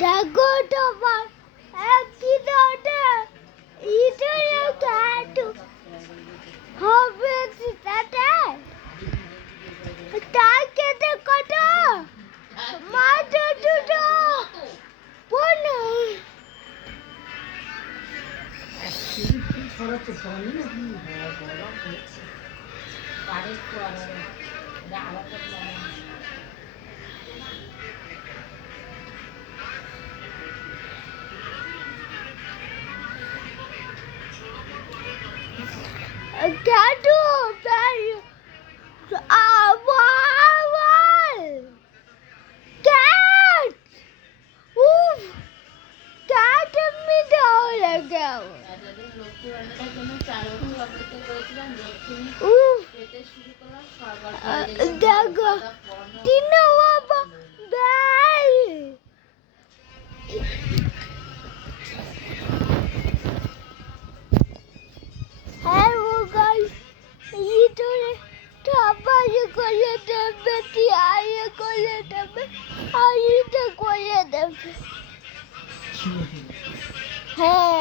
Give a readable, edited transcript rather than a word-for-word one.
দেখো তোমার একদিনটা ইটারে কাটু হবে সেটাতে তাই কেটে কত মাথা দুটো বলো Gato, velho. Cat. Cat me down again. Dago. Dino baba. Bye. Hello guys. Itore tabaje করে দেবে টিআইএ করে দেবে আইতে করে দেবে হ্যাঁ